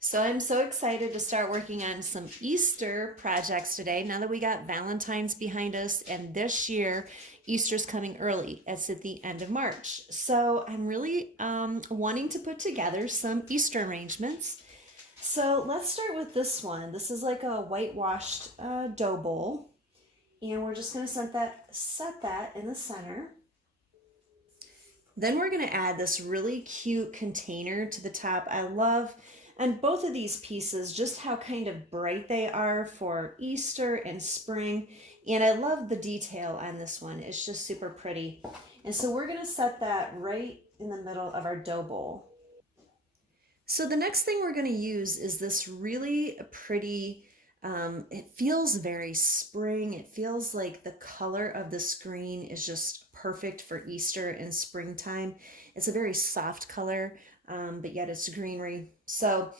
So I'm so excited to start working on some Easter projects today. Now that we got Valentine's behind us, and this year Easter's coming early. It's at the end of March. So I'm really wanting to put together some Easter arrangements. So let's start with this one. This is like a whitewashed dough bowl, and we're just going to set that in the center. Then we're going to add this really cute container to the top. I love and both of these pieces just how kind of bright they are for Easter and spring. And I love the detail on this one. It's just super pretty. And so we're going to set that right in the middle of our dough bowl. So the next thing we're going to use is this really pretty, it feels very spring. It feels like the color of the screen is just perfect for Easter and springtime. It's a very soft color, but yet it's greenery. So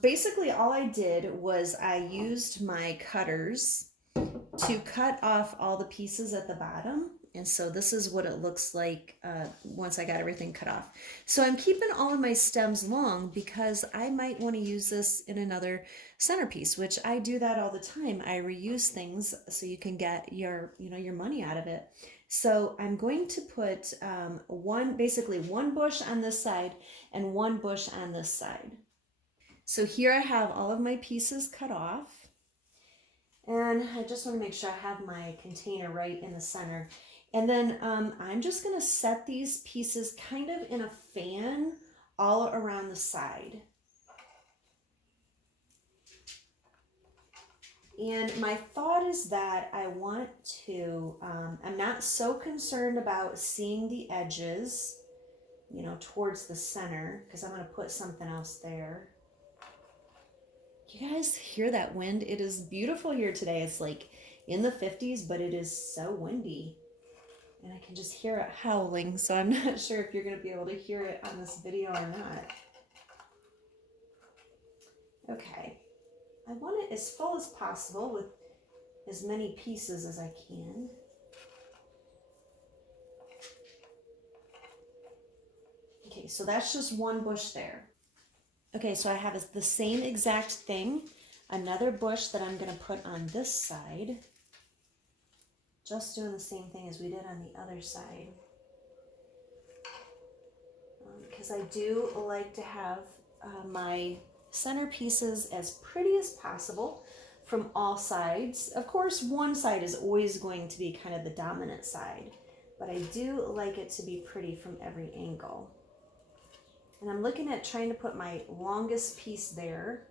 basically all I did was I used my cutters to cut off all the pieces at the bottom. And so this is what it looks like once I got everything cut off. So I'm keeping all of my stems long because I might want to use this in another centerpiece, which I do that all the time. I reuse things so you can get your money out of it. So I'm going to put basically one bush on this side and one bush on this side. So here I have all of my pieces cut off. And I just want to make sure I have my container right in the center. And then I'm just going to set these pieces kind of in a fan all around the side. And my thought is that I want to, I'm not so concerned about seeing the edges, towards the center, because I'm going to put something else there. You guys hear that wind? It is beautiful here today. It's like in the 50s, but it is so windy. And I can just hear it howling, so I'm not sure if you're going to be able to hear it on this video or not. Okay. I want it as full as possible with as many pieces as I can. Okay, so that's just one bush there. Okay, so I have the same exact thing, another bush that I'm going to put on this side. Just doing the same thing as we did on the other side. Because I do like to have my centerpieces as pretty as possible from all sides. Of course, one side is always going to be kind of the dominant side, but I do like it to be pretty from every angle. And I'm looking at trying to put my longest piece there.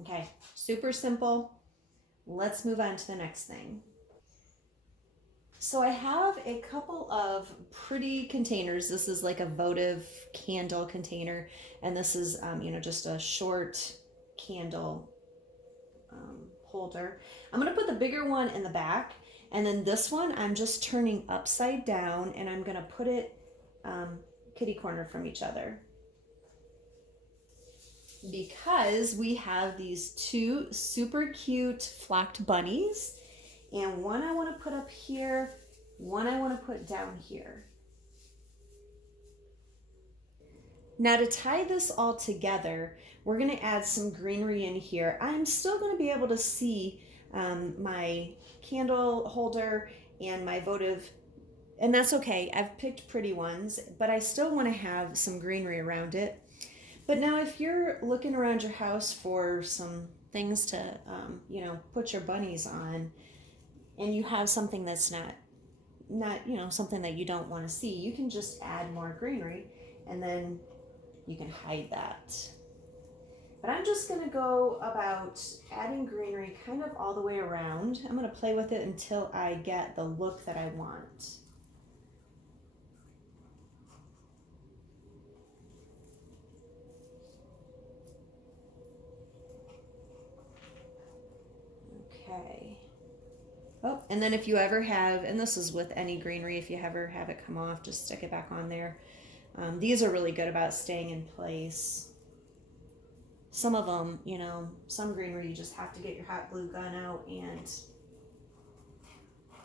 Okay, super simple. Let's move on to the next thing. So I have a couple of pretty containers. This is like a votive candle container, and this is, just a short candle holder. I'm gonna put the bigger one in the back, and then this one I'm just turning upside down, and I'm gonna put it kitty corner from each other. Because we have these two super cute flocked bunnies, and one I want to put up here, one I want to put down here. Now to tie this all together, we're going to add some greenery in here. I'm still going to be able to see my candle holder and my votive, and that's okay. I've picked pretty ones, but I still want to have some greenery around it. But now if you're looking around your house for some things to, put your bunnies on, and you have something that's not, something that you don't want to see, you can just add more greenery and then you can hide that. But I'm just going to go about adding greenery kind of all the way around. I'm going to play with it until I get the look that I want. Okay. Oh, and then if you ever have, and this is with any greenery, if you ever have it come off, just stick it back on there. These are really good about staying in place. Some of them, some greenery, you just have to get your hot glue gun out and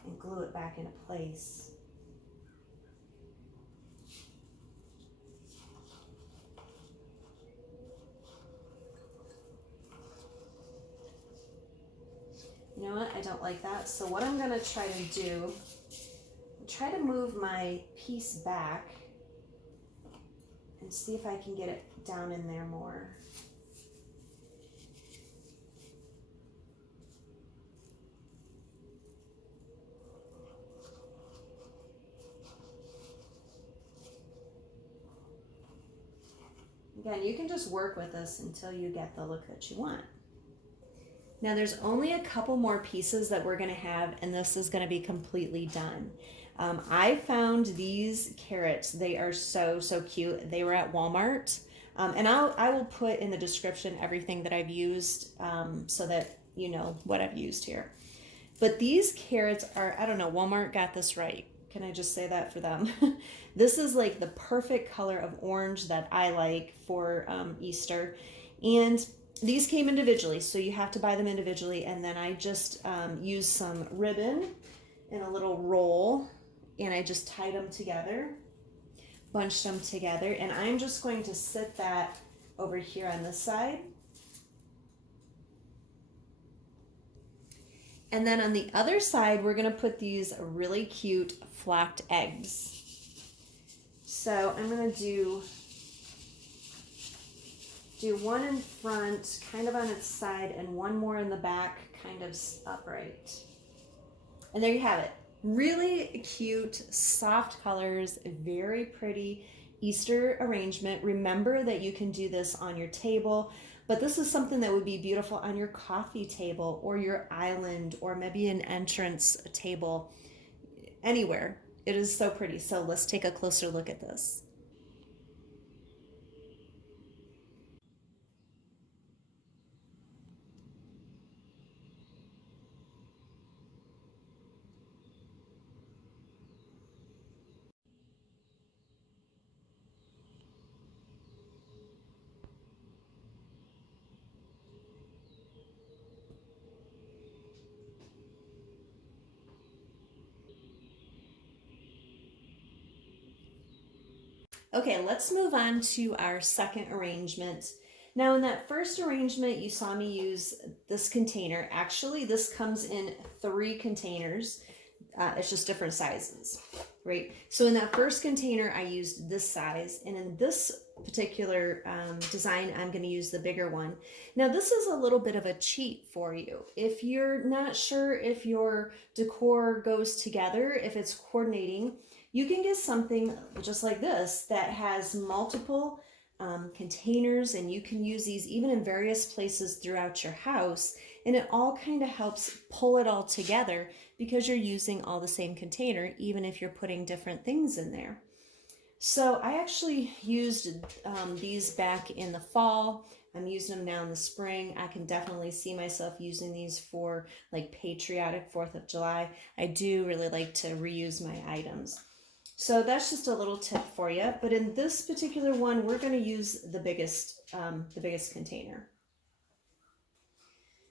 and glue it back into place. You know what? I don't like that. So what I'm gonna try to do, try to move my piece back and see if I can get it down in there more. Again, you can just work with this until you get the look that you want. Now there's only a couple more pieces that we're gonna have, and this is gonna be completely done. I found these carrots. They are so, so cute. They were at Walmart. And I will put in the description everything that I've used, so that you know what I've used here. But these carrots are, I don't know, Walmart got this right. Can I just say that for them? This is like the perfect color of orange that I like for Easter. And these came individually, so you have to buy them individually. And then I just used some ribbon in a little roll, and I just tied them together, bunched them together, and I'm just going to sit that over here on this side. And then on the other side, we're gonna put these really cute flocked eggs. So I'm gonna do one in front, kind of on its side, and one more in the back, kind of upright. And there you have it. Really cute, soft colors, very pretty Easter arrangement. Remember that you can do this on your table, but this is something that would be beautiful on your coffee table or your island or maybe an entrance table, anywhere. It is so pretty. So let's take a closer look at this. Okay, let's move on to our second arrangement. Now in that first arrangement, you saw me use this container. Actually, this comes in 3 containers. It's just different sizes, right? So in that first container, I used this size, and in this particular design, I'm going to use the bigger one. Now this is a little bit of a cheat for you. If you're not sure if your decor goes together, if it's coordinating, you can get something just like this that has multiple containers, and you can use these even in various places throughout your house, and it all kind of helps pull it all together because you're using all the same container, even if you're putting different things in there. So I actually used these back in the fall. I'm using them now in the spring. I can definitely see myself using these for like patriotic 4th of July. I do really like to reuse my items. So that's just a little tip for you. But in this particular one, we're going to use the biggest container.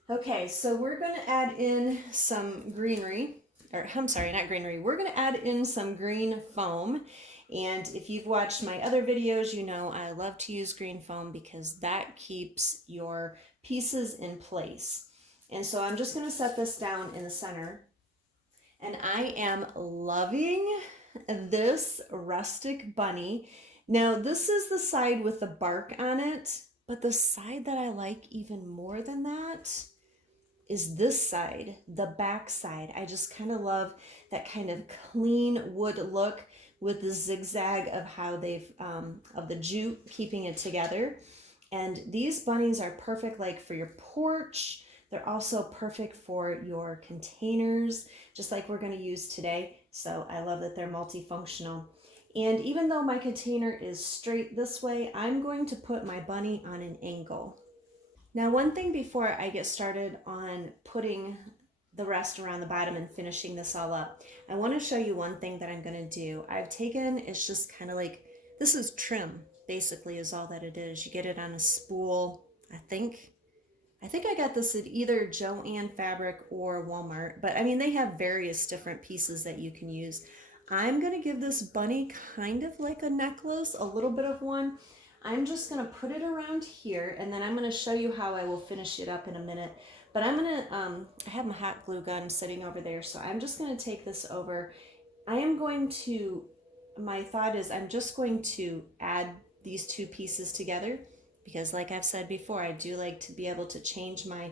Okay, so we're going to add in some greenery, or I'm sorry, not greenery. We're going to add in some green foam. And if you've watched my other videos, you know I love to use green foam because that keeps your pieces in place. And so I'm just going to set this down in the center. And I am loving this rustic bunny. Now, this is the side with the bark on it, but the side that I like even more than that is this side, the back side. I just kind of love that kind of clean wood look with the zigzag of how they've, of the jute keeping it together. And these bunnies are perfect like for your porch. They're also perfect for your containers, just like we're going to use today. So I love that they're multifunctional. And even though my container is straight this way, I'm going to put my bunny on an angle. Now, one thing before I get started on putting the rest around the bottom and finishing this all up, I want to show you one thing that I'm going to do. I've taken, it's just kind of like, this is trim, basically is all that it is. You get it on a spool, I think. I think I got this at either Joann Fabric or Walmart, but I mean, they have various different pieces that you can use. I'm gonna give this bunny kind of like a necklace, a little bit of one. I'm just gonna put it around here, and then I'm gonna show you how I will finish it up in a minute. But I'm gonna, I have my hot glue gun sitting over there, so I'm just gonna take this over. I am going to, my thought is I'm just going to add these two pieces together because like I've said before, I do like to be able to change my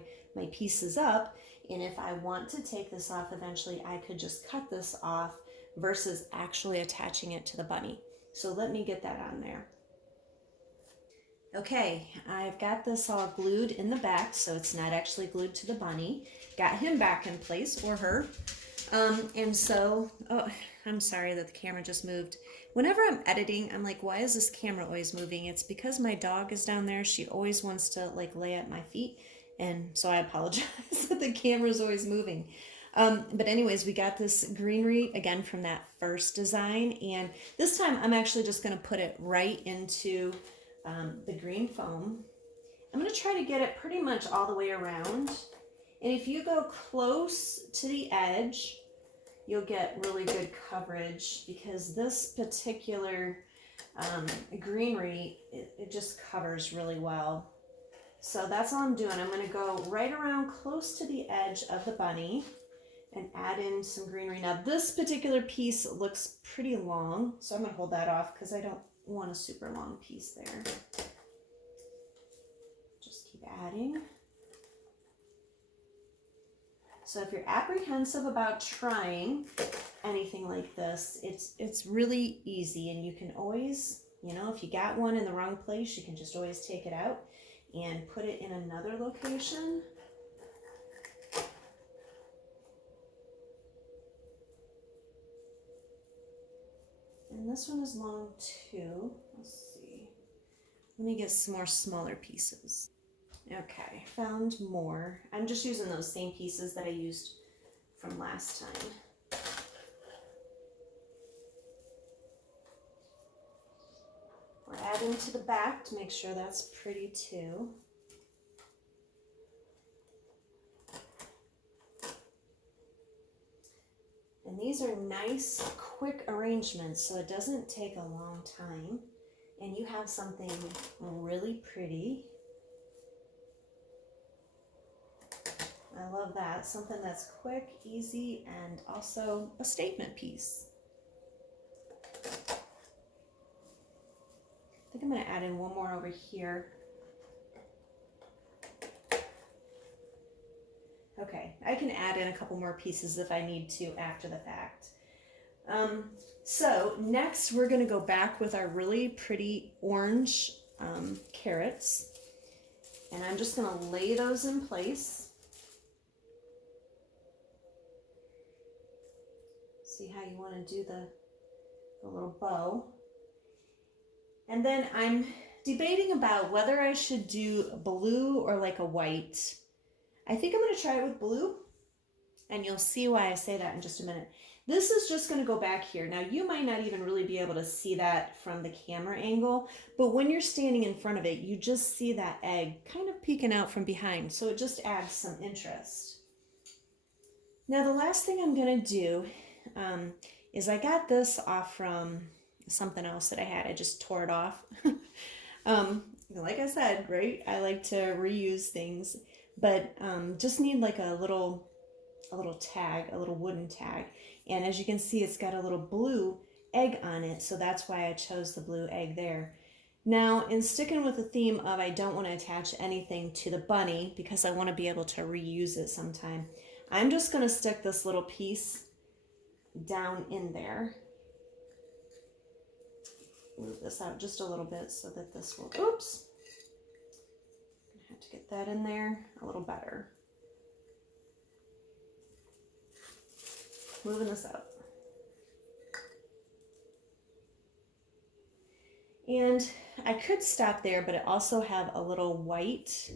pieces up. And if I want to take this off eventually, I could just cut this off versus actually attaching it to the bunny. So let me get that on there. Okay, I've got this all glued in the back, so it's not actually glued to the bunny. Got him back in place, or her. And so, oh, I'm sorry that the camera just moved. Whenever I'm editing, I'm like, why is this camera always moving? It's because my dog is down there. She always wants to like lay at my feet. And so I apologize that the camera's always moving. But anyways, we got this greenery again from that first design. And this time I'm actually just going to put it right into the green foam. I'm going to try to get it pretty much all the way around. And if you go close to the edge, you'll get really good coverage because this particular greenery, it just covers really well. So that's all I'm doing. I'm going to go right around close to the edge of the bunny and add in some greenery. Now this particular piece looks pretty long, so I'm going to hold that off because I don't want a super long piece there. Just keep adding. So if you're apprehensive about trying anything like this, it's really easy, and you can always, you know, if you got one in the wrong place, you can just always take it out and put it in another location. And this one is long too. Let's see. Let me get some more smaller pieces. Okay, found more. I'm just using those same pieces that I used from last time. We're adding to the back to make sure that's pretty too. And these are nice, quick arrangements, so it doesn't take a long time. And you have something really pretty. I love that. Something that's quick, easy, and also a statement piece. I think I'm going to add in one more over here. Okay, I can add in a couple more pieces if I need to after the fact. So next we're going to go back with our really pretty orange carrots. And I'm just going to lay those in place. See how you want to do the little bow. And then I'm debating about whether I should do blue or like a white. I think I'm going to try it with blue, and you'll see why I say that in just a minute. This is just going to go back here. Now you might not even really be able to see that from the camera angle, but when you're standing in front of it, you just see that egg kind of peeking out from behind, so it just adds some interest. Now the last thing I'm going to do is I got this off from something else that I had. I just tore it off. Like I said, right? I like to reuse things, but just need like a little tag, a little wooden tag. And as you can see, it's got a little blue egg on it, so that's why I chose the blue egg there. Now, in sticking with the theme of I don't want to attach anything to the bunny because I want to be able to reuse it sometime, I'm just going to stick this little piece down in there. Move this out just a little bit so that this will, oops, I'm gonna have to get that in there a little better. Moving this up. And I could stop there, but I also have a little white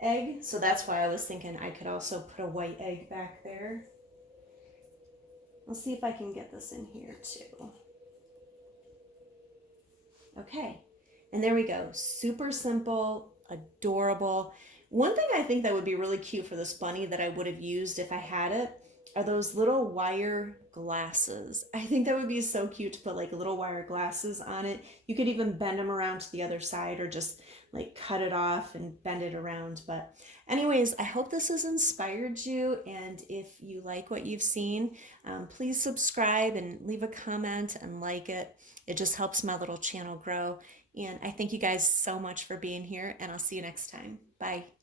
egg, so that's why I was thinking I could also put a white egg back there. Let's see if I can get this in here too. Okay, and there we go. Super simple, adorable. One thing I think that would be really cute for this bunny that I would have used if I had it are those little wire glasses. I think that would be so cute to put like little wire glasses on it. You could even bend them around to the other side or just like cut it off and bend it around. But anyways, I hope this has inspired you. And if you like what you've seen, please subscribe and leave a comment and like it. It just helps my little channel grow. And I thank you guys so much for being here, and I'll see you next time. Bye.